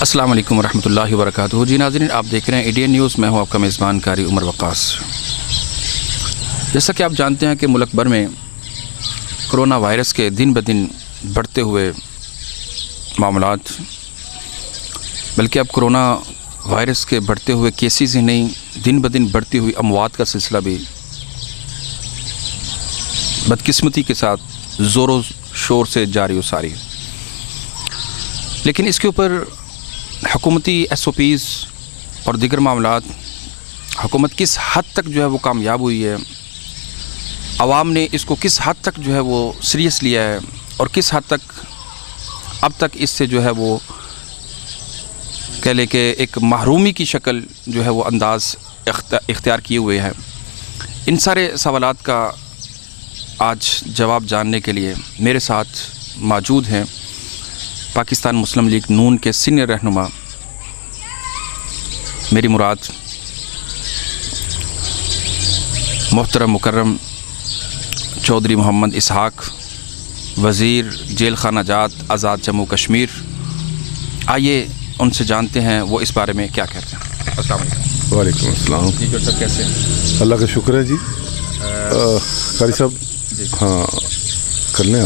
السلام علیکم ورحمۃ اللہ وبرکاتہ. جی ناظرین، آپ دیکھ رہے ہیں انڈین نیوز. میں ہوں آپ کا میزبان قاری عمر وقاص. جیسا کہ آپ جانتے ہیں کہ ملک بھر میں کرونا وائرس کے دن بدن بڑھتے ہوئے معاملات، بلکہ اب کرونا وائرس کے بڑھتے ہوئے کیسز ہی نہیں، دن بدن بڑھتی ہوئی اموات کا سلسلہ بھی بدقسمتی کے ساتھ زور و شور سے جاری و ساری. لیکن اس کے اوپر حکومتی ایس او پیز اور دیگر معاملات، حکومت کس حد تک جو ہے وہ کامیاب ہوئی ہے، عوام نے اس کو کس حد تک جو ہے وہ سیریس لیا ہے، اور کس حد تک اب تک اس سے جو ہے وہ کہہ لے کہ ایک محرومی کی شکل جو ہے وہ انداز اختیار کیے ہوئے ہیں. ان سارے سوالات کا آج جواب جاننے کے لیے میرے ساتھ موجود ہیں پاکستان مسلم لیگ نون کے سینئر رہنما میری مراد محترم مکرم چودھری محمد اسحاق، وزیر جیل خانہ جات آزاد جموں کشمیر. آئیے ان سے جانتے ہیں وہ اس بارے میں کیا کہتے ہیں. السلام علیکم. وعلیکم السلام. جی ڈاکٹر صاحب کیسے ہیں؟ اللہ کا شکر ہے جی. قاری صاحب ہاں کر لیں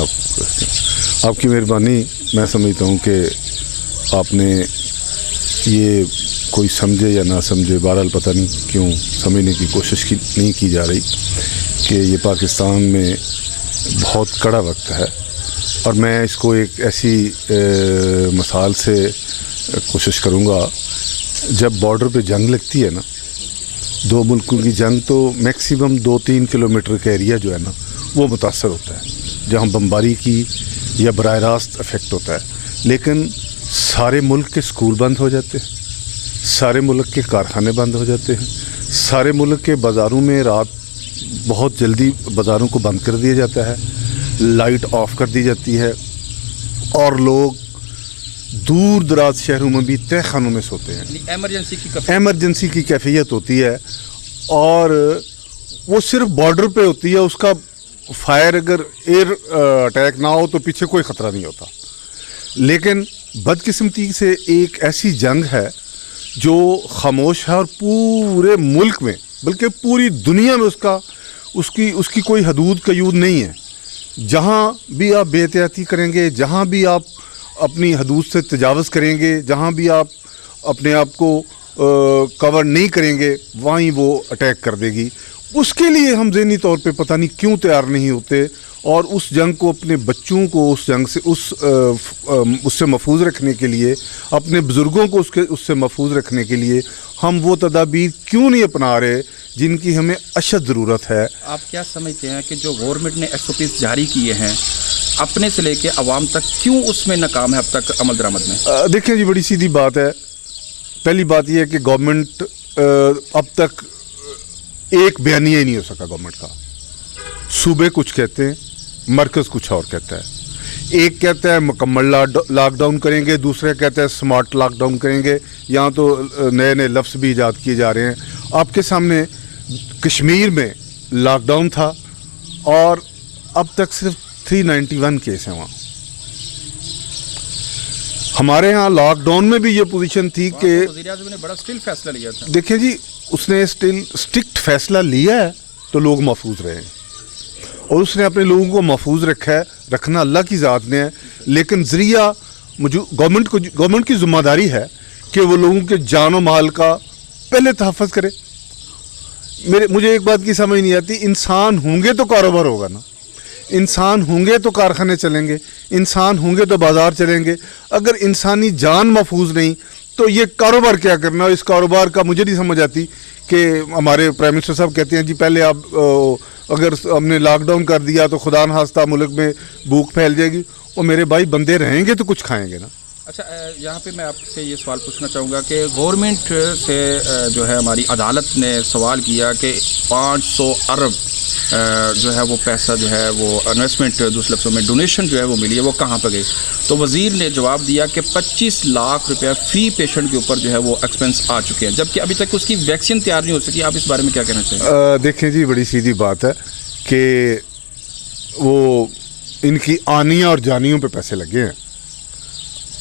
آپ کی مہربانی. میں سمجھتا ہوں کہ آپ نے یہ کوئی سمجھے یا نہ سمجھے، بہرحال پتہ نہیں کیوں سمجھنے کی کوشش نہیں کی جا رہی کہ یہ پاکستان میں بہت کڑا وقت ہے. اور میں اس کو ایک ایسی مثال سے کوشش کروں گا. جب بارڈر پہ جنگ لگتی ہے نا، دو ملکوں کی جنگ، تو میکسیمم 2-3 کلومیٹر کا ایریا جو ہے نا وہ متاثر ہوتا ہے، جہاں بمباری کی یا براہ راست افیکٹ ہوتا ہے. لیکن سارے ملک کے سکول بند ہو جاتے ہیں، سارے ملک کے کارخانے بند ہو جاتے ہیں، سارے ملک کے بازاروں میں رات بہت جلدی بازاروں کو بند کر دیا جاتا ہے، لائٹ آف کر دی جاتی ہے، اور لوگ دور دراز شہروں میں بھی تہہ خانوں میں سوتے ہیں. ایمرجنسی کی کیفیت ہوتی ہے، اور وہ صرف بارڈر پہ ہوتی ہے. اس کا فائر اگر ایئر اٹیک نہ ہو تو پیچھے کوئی خطرہ نہیں ہوتا. لیکن بدقسمتی سے ایک ایسی جنگ ہے جو خاموش ہے، اور پورے ملک میں بلکہ پوری دنیا میں اس کی کوئی حدود قیود نہیں ہے. جہاں بھی آپ بے احتیاطی کریں گے، جہاں بھی آپ اپنی حدود سے تجاوز کریں گے، جہاں بھی آپ اپنے آپ کو کور نہیں کریں گے، وہیں وہ اٹیک کر دے گی. اس کے لیے ہم ذہنی طور پہ پتہ نہیں کیوں تیار نہیں ہوتے، اور اس جنگ کو اپنے بچوں کو اس جنگ سے اس سے محفوظ رکھنے کے لیے، اپنے بزرگوں کو اس سے محفوظ رکھنے کے لیے ہم وہ تدابیر کیوں نہیں اپنا رہے جن کی ہمیں اشد ضرورت ہے. آپ کیا سمجھتے ہیں کہ جو گورنمنٹ نے ایس او پیز جاری کیے ہیں اپنے سے لے کے عوام تک، کیوں اس میں ناکام ہے اب تک عمل درآمد میں؟ دیکھیں جی، بڑی سیدھی بات ہے. پہلی بات یہ ہے کہ گورنمنٹ اب تک ایک بیانیہ ہی نہیں ہو سکا گورنمنٹ کا. صوبے کچھ کہتے ہیں، مرکز کچھ اور کہتا ہے. ایک کہتا ہے مکمل لاک ڈاؤن کریں گے، دوسرے کہتا ہے سمارٹ لاک ڈاؤن کریں گے. یہاں تو نئے نئے لفظ بھی ایجاد کیے جا رہے ہیں. آپ کے سامنے کشمیر میں لاک ڈاؤن تھا، اور اب تک صرف 391 کیس ہیں وہاں. ہمارے ہاں لاک ڈاؤن میں بھی یہ پوزیشن تھی کہ وزیر اعظم نے بڑا اسٹل فیصلہ لیا تھا. دیکھیں جی، اس نے اسٹرکٹ فیصلہ لیا ہے تو لوگ محفوظ رہے ہیں، اور اس نے اپنے لوگوں کو محفوظ رکھا ہے. رکھنا اللہ کی ذات نے ہے، لیکن ذریعہ گورنمنٹ کی ذمہ داری ہے کہ وہ لوگوں کے جان و مال کا پہلے تحفظ کرے. مجھے ایک بات کی سمجھ نہیں آتی، انسان ہوں گے تو کاروبار ہوگا نا، انسان ہوں گے تو کارخانے چلیں گے، انسان ہوں گے تو بازار چلیں گے. اگر انسانی جان محفوظ نہیں تو یہ کاروبار کیا کرنا؟ اس کاروبار کا مجھے نہیں سمجھ آتی کہ ہمارے پرائم منسٹر صاحب کہتے ہیں جی پہلے آپ اگر ہم نے لاک ڈاؤن کر دیا تو خدا نخواستہ ملک میں بھوک پھیل جائے گی. اور میرے بھائی بندے رہیں گے تو کچھ کھائیں گے نا. اچھا، یہاں پہ میں آپ سے یہ سوال پوچھنا چاہوں گا کہ گورنمنٹ سے جو ہے ہماری عدالت نے سوال کیا کہ 500 ارب جو ہے وہ پیسہ جو ہے وہ انویسٹمنٹ، دوسرے لفظوں میں ڈونیشن جو ہے وہ ملی ہے، وہ کہاں پہ گئی؟ تو وزیر نے جواب دیا کہ 25 لاکھ روپیہ فی پیشنٹ کے اوپر جو ہے وہ ایکسپنس آ چکے ہیں، جبکہ ابھی تک اس کی ویکسین تیار نہیں ہو سکی. آپ اس بارے میں کیا کہنا چاہیں؟ دیکھیں جی، بڑی سیدھی بات ہے کہ وہ ان کی آنیاں اور جانیوں پہ پیسے لگے ہیں.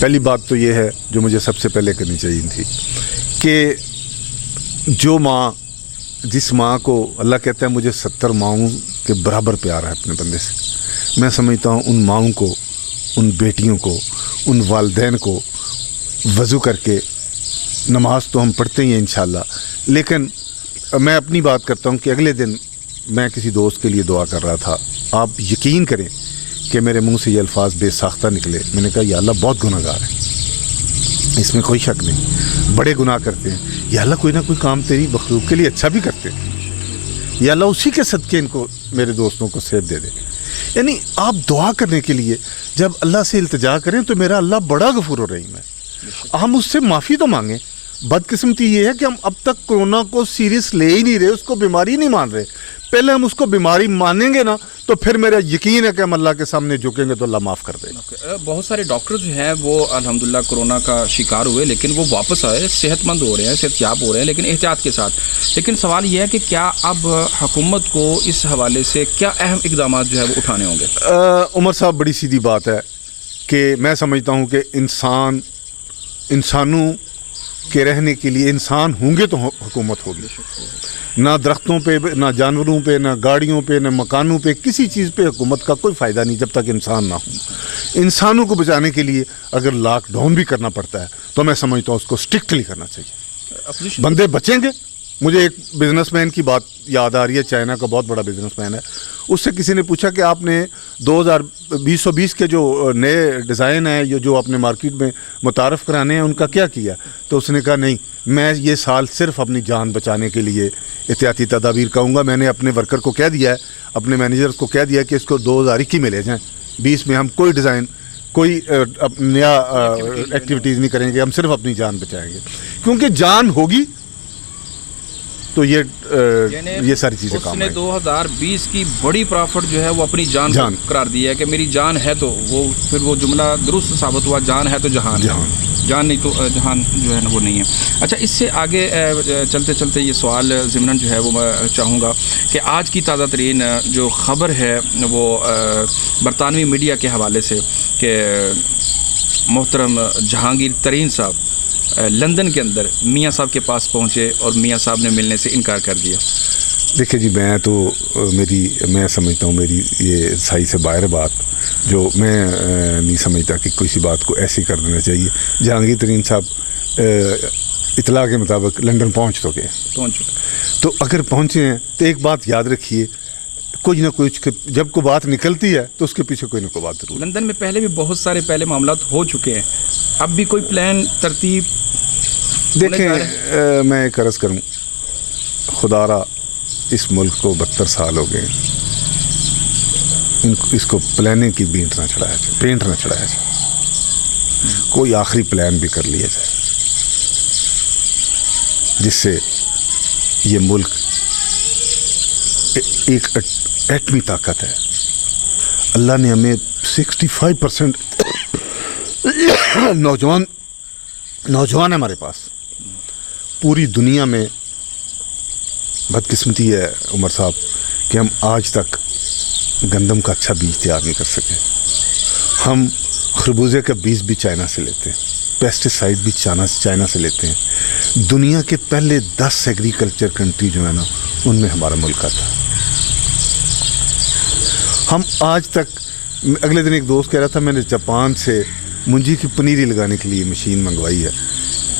پہلی بات تو یہ ہے جو مجھے سب سے پہلے کرنی چاہیے تھی کہ جو ماں، جس ماں کو اللہ کہتا ہے مجھے 70 ماؤں کے برابر پیار ہے اپنے بندے سے، میں سمجھتا ہوں ان ماؤں کو، ان بیٹیوں کو، ان والدین کو وضو کر کے نماز تو ہم پڑھتے ہی ہیں انشاءاللہ، لیکن میں اپنی بات کرتا ہوں کہ اگلے دن میں کسی دوست کے لیے دعا کر رہا تھا، آپ یقین کریں کہ میرے منہ سے یہ الفاظ بے ساختہ نکلے، میں نے کہا یا اللہ بہت گناہ گار ہے، اس میں کوئی شک نہیں، بڑے گناہ کرتے ہیں، یا اللہ کوئی نہ کوئی کام تیری مخلوق کے لیے اچھا بھی کرتے ہیں، یا اللہ اسی کے صدقے ان کو میرے دوستوں کو صحت دے دے۔ یعنی آپ دعا کرنے کے لیے جب اللہ سے التجا کریں تو میرا اللہ بڑا غفور الرحیم ہے، ہم اس سے معافی تو مانگیں۔ بدقسمتی یہ ہے کہ ہم اب تک کرونا کو سیریس لے ہی نہیں رہے، اس کو بیماری نہیں مان رہے۔ پہلے ہم اس کو بیماری مانیں گے نا تو پھر میرا یقین ہے کہ ہم اللہ کے سامنے جھکیں گے تو اللہ معاف کر دے گا۔ بہت سارے ڈاکٹر جو ہیں وہ الحمدللہ کرونا کا شکار ہوئے، لیکن وہ واپس آئے، صحت مند ہو رہے ہیں، صحت یاب ہو رہے ہیں، لیکن احتیاط کے ساتھ۔ لیکن سوال یہ ہے کہ کیا اب حکومت کو اس حوالے سے کیا اہم اقدامات جو ہے وہ اٹھانے ہوں گے؟ عمر صاحب بڑی سیدھی بات ہے کہ میں سمجھتا ہوں کہ انسانوں کے رہنے کے لیے انسان ہوں گے تو حکومت ہوگی، نہ درختوں پہ، نہ جانوروں پہ، نہ گاڑیوں پہ، نہ مکانوں پہ، کسی چیز پہ حکومت کا کوئی فائدہ نہیں جب تک انسان نہ ہو۔ انسانوں کو بچانے کے لیے اگر لاک ڈاؤن بھی کرنا پڑتا ہے تو میں سمجھتا ہوں اس کو اسٹرکٹلی کرنا چاہیے، بندے بچیں گے۔ مجھے ایک بزنس مین کی بات یاد آ رہی ہے، چائنا کا بہت بڑا بزنس مین ہے، اس سے کسی نے پوچھا کہ آپ نے 2020 کے جو نئے ڈیزائن ہیں جو آپ نے مارکیٹ میں متعارف کرانے ہیں ان کا کیا کیا؟ تو اس نے کہا نہیں، میں یہ سال صرف اپنی جان بچانے کے لیے احتیاطی تدابیر کہوں گا۔ میں نے اپنے ورکر کو کہہ دیا ہے، اپنے مینیجرز کو کہہ دیا ہے کہ اس کو 2021 میں لے جائیں، 20 میں ہم کوئی ڈیزائن، کوئی نیا ایکٹیویٹیز نہیں کریں گے، ہم صرف اپنی جان بچائیں گے، کیونکہ جان ہوگی تو یہ ساری چیزیں کام آئیں گی۔ 2020 کی بڑی پرافٹ جو ہے وہ اپنی جان کو قرار دیا ہے کہ میری جان ہے، تو وہ پھر وہ جملہ درست ثابت ہوا، جان ہے تو جہان ہے، جان نہیں تو جہان جو ہے نا وہ نہیں ہے۔ اچھا، اس سے آگے چلتے چلتے یہ سوال ضمناً جو ہے وہ میں چاہوں گا کہ آج کی تازہ ترین جو خبر ہے وہ برطانوی میڈیا کے حوالے سے کہ محترم جہانگیر ترین صاحب لندن کے اندر میاں صاحب کے پاس پہنچے اور میاں صاحب نے ملنے سے انکار کر دیا۔ دیکھیں جی، میں سمجھتا ہوں میری یہ صحیح سے باہر بات جو میں نہیں سمجھتا کہ کسی بات کو ایسی کر دینا چاہیے۔ جہانگیر ترین صاحب اطلاع کے مطابق لندن پہنچ چکے، تو اگر پہنچے ہیں تو ایک بات یاد رکھیے، کوئی نہ کوئی جب کوئی بات نکلتی ہے تو اس کے پیچھے کوئی نہ کوئی بات ضرور۔ لندن میں پہلے بھی بہت سارے معاملات ہو چکے ہیں، اب بھی کوئی پلان ترتیب؟ دیکھیں، میں ایک عرض کروں، خدا را اس ملک کو 72 سال ہو گئے، اس کو پلاننگ کی پینٹ نہ چڑھایا جائے، کوئی آخری پلان بھی کر لیا جائے جس سے یہ ملک ایک ایٹمی طاقت ہے۔ اللہ نے ہمیں 65% نوجوان ہے ہمارے پاس۔ پوری دنیا میں بدقسمتی ہے عمر صاحب کہ ہم آج تک گندم کا اچھا بیج تیار نہیں کر سکے۔ ہم خربوزے کا بیج بھی چائنا سے لیتے ہیں، پیسٹیسائڈ بھی چائنا سے لیتے ہیں۔ دنیا کے پہلے 10 ایگریکلچر کنٹری جو ہے نا، ان میں ہمارا ملک آتا ہے۔ ہم آج تک، اگلے دن ایک دوست کہہ رہا تھا میں نے جاپان سے منجی کی پنیری لگانے کے لیے مشین منگوائی ہے۔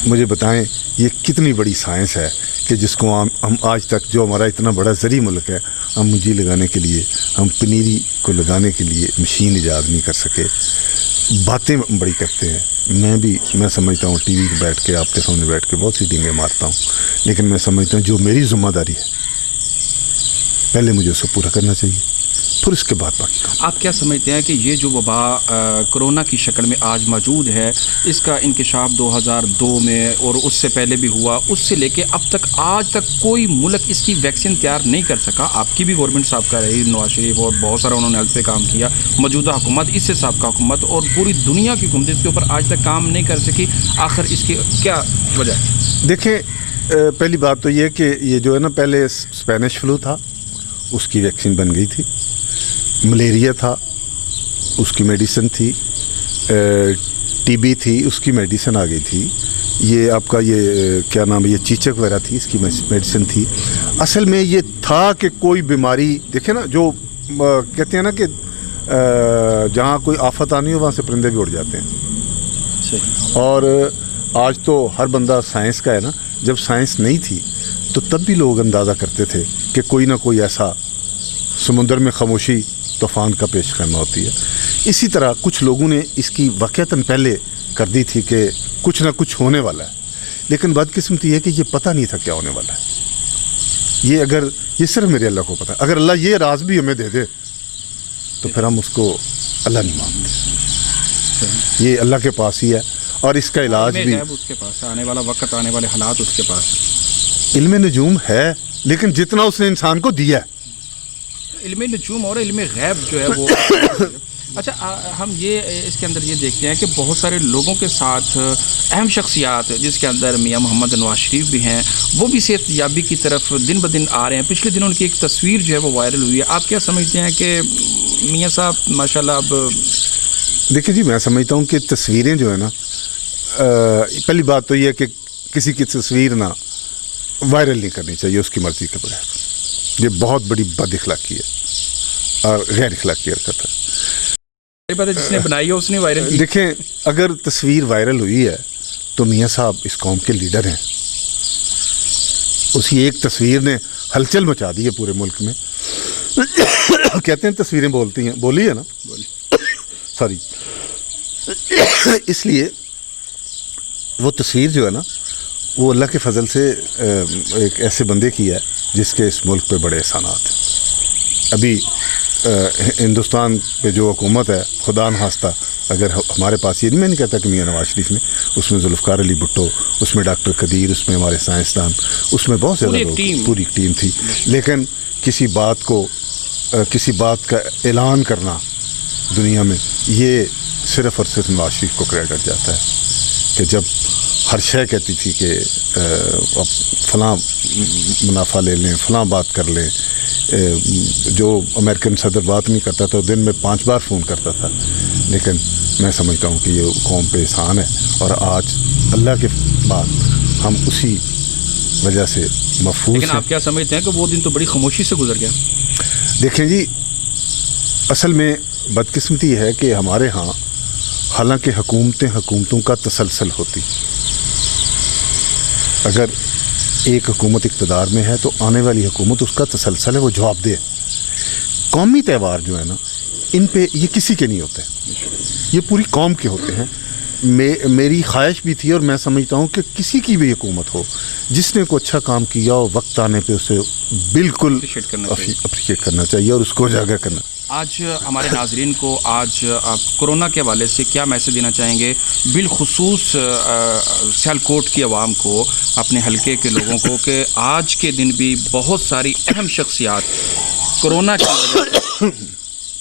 مجھے بتائیں یہ کتنی بڑی سائنس ہے کہ جس کو ہم آج تک، جو ہمارا اتنا بڑا زرعی ملک ہے، ہم منجی لگانے کے لیے، ہم پنیری کو لگانے کے لیے مشین ایجاد نہیں کر سکے۔ باتیں بڑی کرتے ہیں، میں سمجھتا ہوں ٹی وی پہ بیٹھ کے، آپ کے سامنے بیٹھ کے بہت سی ڈینگیں مارتا ہوں، لیکن میں سمجھتا ہوں جو میری ذمہ داری ہے پہلے مجھے اسے پورا کرنا چاہیے، پھر اس کے بعد باقی کام۔ آپ کیا سمجھتے ہیں کہ یہ جو وبا کرونا کی شکل میں آج موجود ہے، اس کا انکشاف 2002 میں اور اس سے پہلے بھی ہوا، اس سے لے کے اب تک آج تک کوئی ملک اس کی ویکسین تیار نہیں کر سکا؟ آپ کی بھی گورنمنٹ سابقہ رہی، نواز شریف، اور بہت سارا انہوں نے ہیلتھ پہ کام کیا، موجودہ حکومت، اس سے سابقہ حکومت اور پوری دنیا کی حکومت اس کے اوپر آج تک کام نہیں کر سکی، آخر اس کی کیا وجہ ہے؟ دیکھیں، پہلی بات تو یہ کہ یہ جو ہے نا، پہلے اسپینش فلو تھا، اس کی ویکسین بن گئی تھی، ملیریا تھا، اس کی میڈیسن تھی، ٹی بی تھی اس کی میڈیسن آ گئی تھی، یہ آپ کا یہ کیا نام ہے یہ چیچک وغیرہ تھی اس کی میڈیسن تھی. اصل میں یہ تھا کہ کوئی بیماری دیکھیں نا جو کہتے ہیں نا کہ جہاں کوئی آفت آنی ہو وہاں سے پرندے بھی اڑ جاتے ہیں. اور آج تو ہر بندہ سائنس کا ہے نا، جب سائنس نہیں تھی تو تب بھی لوگ اندازہ کرتے تھے کہ کوئی نہ کوئی ایسا سمندر میں خاموشی طوفان کا پیش خیمہ ہوتی ہے. اسی طرح کچھ لوگوں نے اس کی واقعتاً پہلے کر دی تھی کہ کچھ نہ کچھ ہونے والا ہے، لیکن بدقسمتی یہ کہ یہ پتہ نہیں تھا کیا ہونے والا ہے. یہ صرف میرے اللہ کو پتہ ہے. اگر اللہ یہ راز بھی ہمیں دے دے تو پھر ہم اس کو اللہ نہیں مانتے. یہ اللہ کے پاس ہی ہے اور اس کا علاج بھی اس کے پاس، آنے والا وقت، آنے والے حالات اس کے پاس. علم نجوم ہے لیکن جتنا اس نے انسان کو دیا ہے. علم نجوم اور علم غیب جو ہے وہ اچھا ہم یہ اس کے اندر یہ دیکھتے ہیں کہ بہت سارے لوگوں کے ساتھ اہم شخصیات جس کے اندر میاں محمد نواز شریف بھی ہیں، وہ بھی صحت یابی کی طرف دن بدن آ رہے ہیں. پچھلے دنوں ان کی ایک تصویر جو ہے وہ وائرل ہوئی ہے. آپ کیا سمجھتے ہیں کہ میاں صاحب ماشاءاللہ اب دیکھیں جی میں سمجھتا ہوں کہ تصویریں جو ہے نا، پہلی بات تو یہ ہے کہ کسی کی تصویر نہ وائرل نہیں کرنی چاہیے اس کی مرضی کے بغیر. یہ بہت بڑی بد اخلاقی ہے اور غیر اخلاقی حرکت ہے. جس نے بنائی ہے اس نے وائرل کی. دیکھیں اگر تصویر وائرل ہوئی ہے تو میاں صاحب اس قوم کے لیڈر ہیں. اسی ایک تصویر نے ہلچل مچا دی ہے پورے ملک میں. کہتے ہیں تصویریں بولتی ہیں، بولی ہے نا سوری. اس لیے وہ تصویر جو ہے نا وہ اللہ کے فضل سے ایک ایسے بندے کی ہے جس کے اس ملک پہ بڑے احسانات ہیں. ابھی ہندوستان پہ جو حکومت ہے خدا نخواستہ اگر ہمارے پاس، یہ میں نہیں کہتا کہ میاں نواز شریف نے، اس میں ذوالفقار علی بھٹو، اس میں ڈاکٹر قدیر، اس میں ہمارے سائنسدان، اس میں بہت زیادہ لوگ، پوری ٹیم تھی. لیکن کسی بات کا اعلان کرنا دنیا میں یہ صرف اور صرف نواز شریف کو کریڈٹ جاتا ہے کہ جب ہر شے کہتی تھی کہ اب فلاں منافع لے لیں، فلاں بات کر لیں. جو امریکن صدر بات نہیں کرتا تھا دن میں 5 بار فون کرتا تھا. لیکن میں سمجھتا ہوں کہ یہ قوم پہ احسان ہے اور آج اللہ کے بعد ہم اسی وجہ سے محفوظ ہیں. لیکن آپ کیا سمجھتے ہیں کہ وہ دن تو بڑی خاموشی سے گزر گیا؟ دیکھیں جی اصل میں بدقسمتی یہ ہے کہ ہمارے ہاں حالانکہ حکومتوں کا تسلسل ہوتی، اگر ایک حکومت اقتدار میں ہے تو آنے والی حکومت اس کا تسلسل ہے، وہ جواب دہ. قومی تہوار جو ہے نا ان پہ یہ کسی کے نہیں ہوتے، یہ پوری قوم کے ہوتے ہیں. میری خواہش بھی تھی اور میں سمجھتا ہوں کہ کسی کی بھی حکومت ہو جس نے کوئی اچھا کام کیا ہو وقت آنے پہ اسے بالکل اپریشیٹ کرنا چاہیے اور اس کو اجاگر کرنا. آج ہمارے ناظرین کو آج آپ کورونا کے حوالے سے کیا میسج دینا چاہیں گے، بالخصوص سیالکوٹ کی عوام کو، اپنے حلقے کے لوگوں کو، کہ آج کے دن بھی بہت ساری اہم شخصیات کورونا کی وجہ سے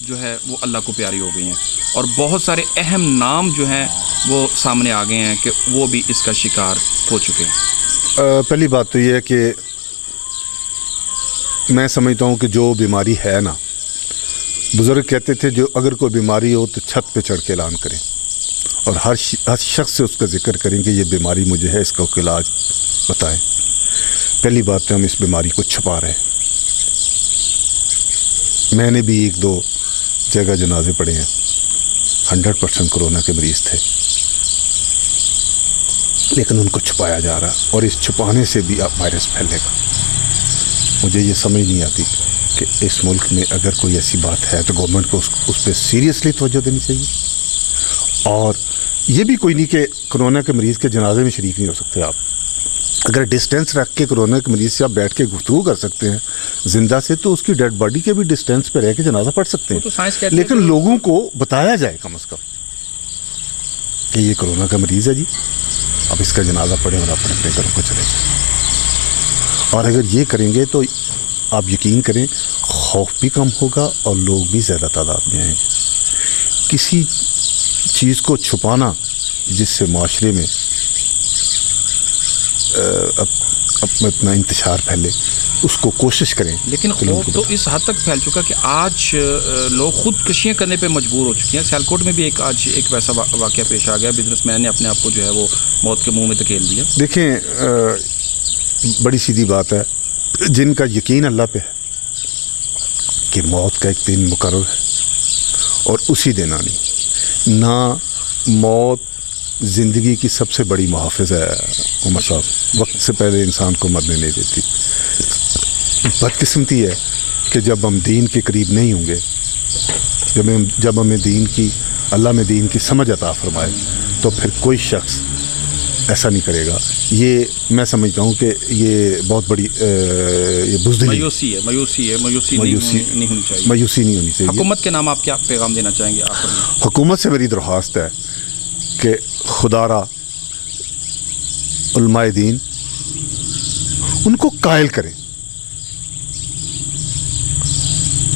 جو ہے وہ اللہ کو پیاری ہو گئی ہیں اور بہت سارے اہم نام جو ہیں وہ سامنے آ گئے ہیں کہ وہ بھی اس کا شکار ہو چکے ہیں؟ پہلی بات تو یہ ہے کہ میں سمجھتا ہوں کہ جو بیماری ہے نا، بزرگ کہتے تھے جو اگر کوئی بیماری ہو تو چھت پہ چڑھ کے اعلان کریں اور ہر شخص سے اس کا ذکر کریں کہ یہ بیماری مجھے ہے، اس کا علاج بتائیں. پہلی بات تو ہم اس بیماری کو چھپا رہے ہیں. میں نے بھی 1-2 جگہ جنازے پڑھے ہیں، 100% کورونا کے مریض تھے لیکن ان کو چھپایا جا رہا اور اس چھپانے سے بھی وائرس پھیلے گا. مجھے یہ سمجھ نہیں آتی کہ اس ملک میں اگر کوئی ایسی بات ہے تو گورنمنٹ کو اس پہ سیریسلی توجہ دینی چاہیے. اور یہ بھی کوئی نہیں کہ کورونا کے مریض کے جنازے میں شریک نہیں ہو سکتے آپ. اگر ڈسٹینس رکھ کے کورونا کے مریض سے آپ بیٹھ کے گفتگو کر سکتے ہیں زندہ سے تو اس کی ڈیڈ باڈی کے بھی ڈسٹینس پہ رہ کے جنازہ پڑھ سکتے ہیں. لیکن لوگوں کو بتایا جائے کم از کم کہ یہ کورونا کا مریض ہے جی، اب اس کا جنازہ پڑھیں اور اپنے اپنے گھروں کو چلے جائیں. اور اگر یہ کریں گے تو آپ یقین کریں خوف بھی کم ہوگا اور لوگ بھی زیادہ تعداد میں آئیں گے. کسی چیز کو چھپانا جس سے معاشرے میں اپنا انتشار پھیلے، اس کو کوشش کریں. لیکن خوف تو اس حد تک پھیل چکا کہ آج لوگ خودکشیاں کرنے پہ مجبور ہو چکی ہیں. سیالکوٹ میں بھی آج ایک ویسا واقعہ پیش آ گیا, بزنس مین نے اپنے آپ کو جو ہے وہ موت کے منہ میں دھکیل دیا. دیکھیں بڑی سیدھی بات ہے, جن کا یقین اللہ پہ ہے کہ موت کا ایک دن مقرر ہے اور اسی دن آنی, نہ موت زندگی کی سب سے بڑی محافظ ہے عمر صاحب, وقت سے پہلے انسان کو مرنے نہیں دیتی. بدقسمتی ہے کہ جب ہم دین کے قریب نہیں ہوں گے, جب ہمیں دین کی, اللہ میں دین کی سمجھ عطا فرمائے, تو پھر کوئی شخص ایسا نہیں کرے گا. یہ میں سمجھتا ہوں کہ یہ بہت بڑی یہ بزدلی, مایوسی نہیں ہونی چاہیے. مایوسی نہیں ہونی چاہیے. حکومت کے نام آپ کیا پیغام دینا چاہیں گے آخر میں؟ حکومت سے میری درخواست ہے کہ خدا را علماء دین ان کو قائل کریں.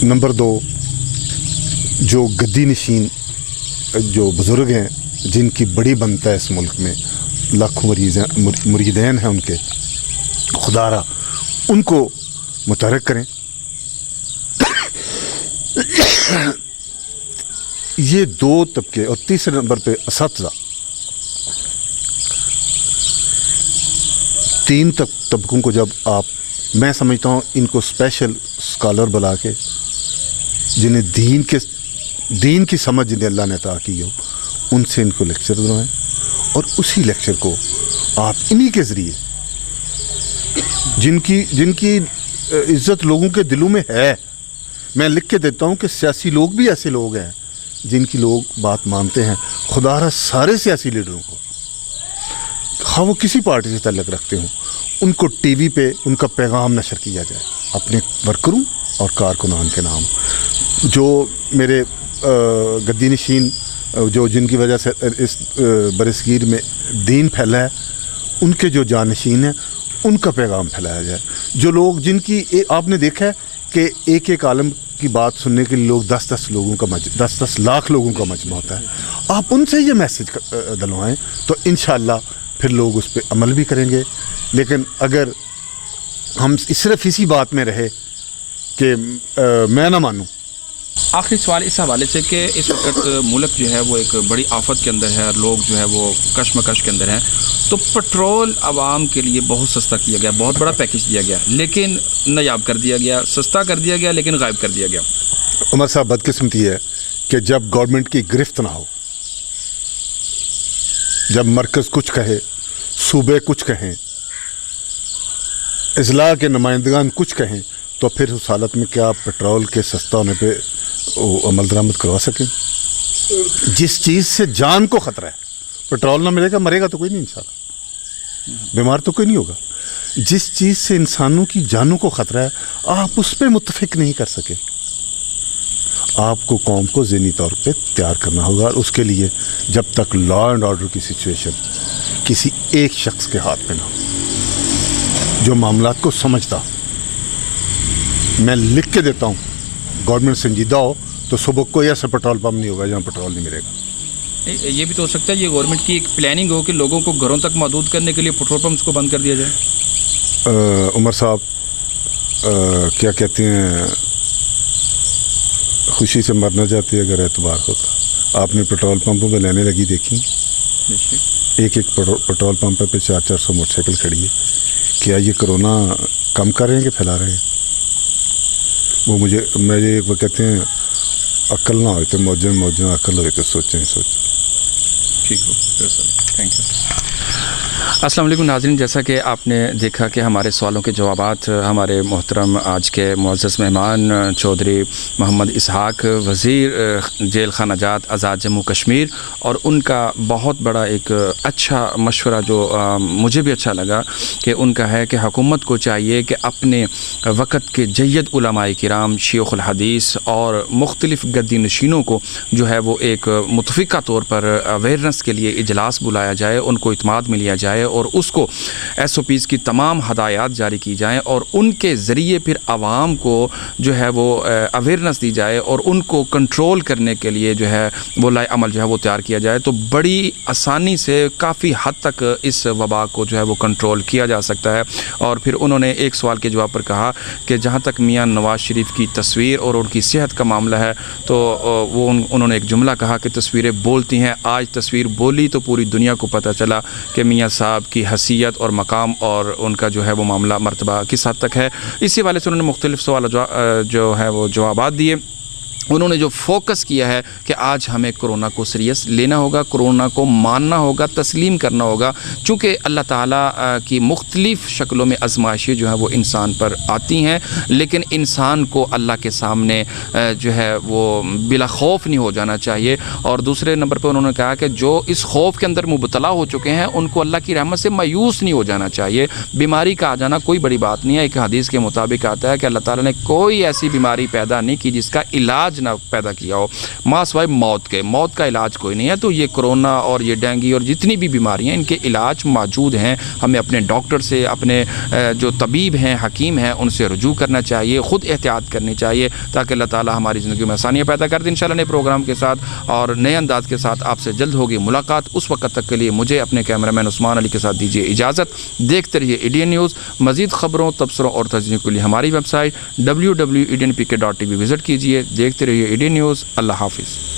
نمبر 2, جو گدی نشین جو بزرگ ہیں جن کی بڑی بنتا ہے اس ملک میں, لاکھوں مریدین ہیں ان کے, خدا را ان کو متحرک کریں. یہ 2 طبقے. اور تیسرے نمبر پہ اساتذہ. 3 طبقوں کو جب آپ, میں سمجھتا ہوں ان کو اسپیشل اسکالر بلا کے, جنہیں دین کی سمجھ جنہیں اللہ نے عطا کی ہو, ان سے ان کو لیکچر دلوائیں, اور اسی لیکچر کو آپ انہی کے ذریعے, جن کی عزت لوگوں کے دلوں میں ہے, میں لکھ کے دیتا ہوں کہ سیاسی لوگ بھی ایسے لوگ ہیں جن کی لوگ بات مانتے ہیں. خدا را سارے سیاسی لیڈروں کو, خواہ وہ کسی پارٹی سے تعلق رکھتے ہوں, ان کو ٹی وی پہ ان کا پیغام نشر کیا جائے اپنے ورکروں اور کارکنان کے نام. جو میرے گدی نشین جو جن کی وجہ سے اس برصغیر میں دین پھیلا ہے, ان کے جو جانشین ہیں ان کا پیغام پھیلایا جائے. جو لوگ جن کی آپ نے دیکھا ہے کہ ایک عالم کی بات سننے کے لیے لوگ 10 لاکھ لوگوں کا مجمع ہوتا ہے, آپ ان سے یہ میسج دلوائیں تو انشاءاللہ پھر لوگ اس پہ عمل بھی کریں گے. لیکن اگر ہم صرف اسی بات میں رہے کہ میں نہ مانوں. آخری سوال اس حوالے سے کہ اس وقت ملک جو ہے وہ ایک بڑی آفت کے اندر ہے اور لوگ جو ہے وہ کشمکش کے اندر ہیں, تو پٹرول عوام کے لیے بہت سستا کیا گیا, بہت بڑا پیکیج دیا گیا, لیکن نایاب کر دیا گیا, سستا کر دیا گیا لیکن غائب کر دیا گیا. عمر صاحب بدقسمتی ہے کہ جب گورنمنٹ کی گرفت نہ ہو, جب مرکز کچھ کہے, صوبے کچھ کہیں, اضلاع کے نمائندگان کچھ کہیں, تو پھر اس حالت میں کیا پٹرول کے سستا ہونے پہ عمل درآمد کروا سکیں؟ جس چیز سے جان کو خطرہ ہے, پٹرول نہ ملے گا, مرے گا تو کوئی نہیں انشاءاللہ, بیمار تو کوئی نہیں ہوگا. جس چیز سے انسانوں کی جانوں کو خطرہ ہے, آپ اس پہ متفق نہیں کر سکے. آپ کو قوم کو ذہنی طور پہ تیار کرنا ہوگا, اور اس کے لیے جب تک لا اینڈ آرڈر کی سچویشن کسی ایک شخص کے ہاتھ میں نہ ہو جو معاملات کو سمجھتا, میں لکھ کے دیتا ہوں, گورنمنٹ سنجیدہ ہو تو صبح کوئی ایسا پٹرول پمپ نہیں ہوگا جہاں پٹرول نہیں ملے گا. یہ بھی تو ہو سکتا ہے یہ گورنمنٹ کی ایک پلاننگ ہو کہ لوگوں کو گھروں تک محدود کرنے کے لیے پٹرول پمپس کو بند کر دیا جائے. عمر صاحب کیا کہتے ہیں, خوشی سے مرنا چاہتی ہے اگر اعتبار ہوتا. آپ نے پٹرول پمپوں پہ لینے لگی دیکھی, ایک پٹرول پمپ پہ 400 موٹر سائیکل کھڑی ہے. کیا یہ کرونا کم کر رہے ہیں کہ پھیلا رہے ہیں؟ وہ مجھے وہ کہتے ہیں عقل نہ ہوئے تو موجن عقل ہوئے تو سوچیں. ٹھیک ہو, تھینک یو. السلام علیکم ناظرین, جیسا کہ آپ نے دیکھا کہ ہمارے سوالوں کے جوابات ہمارے محترم آج کے معزز مہمان چودھری محمد اسحاق, وزیر جیل خانہ جات آزاد جموں کشمیر, اور ان کا بہت بڑا ایک اچھا مشورہ جو مجھے بھی اچھا لگا کہ ان کا ہے کہ حکومت کو چاہیے کہ اپنے وقت کے جید علماء کرام, شیوخ الحدیث اور مختلف گدی نشینوں کو جو ہے وہ ایک متفقہ طور پر اویئرنس کے لیے اجلاس بلایا جائے, ان کو اعتماد میں لیا جائے جائے اور اس کو SOPs کی تمام ہدایات جاری کی جائیں اور ان کے ذریعے پھر عوام کو جو ہے وہ اویئرنس دی جائے اور ان کو کنٹرول کرنے کے لیے جو ہے وہ لائے عمل جو ہے وہ تیار کیا جائے تو بڑی آسانی سے کافی حد تک اس وبا کو جو ہے وہ کنٹرول کیا جا سکتا ہے. اور پھر انہوں نے ایک سوال کے جواب پر کہا کہ جہاں تک میاں نواز شریف کی تصویر اور ان کی صحت کا معاملہ ہے تو وہ انہوں نے ایک جملہ کہا کہ تصویریں بولتی ہیں. آج تصویر بولی تو پوری دنیا کو پتہ چلا کہ میاں صاحب کی حیثیت اور مقام اور ان کا جو ہے وہ معاملہ مرتبہ کس حد تک ہے. اسی حوالے سے انہوں نے مختلف سوال جو ہے وہ جوابات دیے. انہوں نے جو فوکس کیا ہے کہ آج ہمیں کرونا کو سیریس لینا ہوگا, کرونا کو ماننا ہوگا, تسلیم کرنا ہوگا, چونکہ اللہ تعالیٰ کی مختلف شکلوں میں آزمائشیں جو ہیں وہ انسان پر آتی ہیں, لیکن انسان کو اللہ کے سامنے جو ہے وہ بلا خوف نہیں ہو جانا چاہیے. اور دوسرے نمبر پہ انہوں نے کہا کہ جو اس خوف کے اندر مبتلا ہو چکے ہیں ان کو اللہ کی رحمت سے مایوس نہیں ہو جانا چاہیے. بیماری کا آ جانا کوئی بڑی بات نہیں ہے. ایک حدیث کے مطابق آتا ہے کہ اللہ تعالیٰ نے کوئی ایسی بیماری پیدا نہیں کی جس کا علاج نہ پیدا کیا ہو, ماں سوائے موت کے. موت کا علاج کوئی نہیں ہے. تو یہ کرونا اور یہ ڈینگی اور جتنی بھی بیماریاں ان کے علاج موجود ہیں. ہمیں اپنے ڈاکٹر سے, اپنے جو طبیب ہیں, حکیم ہیں, ان سے رجوع کرنا چاہیے, خود احتیاط کرنی چاہیے تاکہ اللہ تعالی ہماری زندگی میں آسانیاں پیدا کر دیں. انشاءاللہ نئے پروگرام کے ساتھ اور نئے انداز کے ساتھ آپ سے جلد ہوگی ملاقات. اس وقت تک کے لیے مجھے اپنے کیمرہ مین عثمان علی کے ساتھ دیجیے اجازت. دیکھتے رہیے ایڈین نیوز. مزید خبروں, تبصروں اور تجزیوں کے لیے ہماری ویب سائٹ www.edenpk.tv وزٹ کیجیے. دیکھتے رہیے ایڈین نیوز. اللہ حافظ.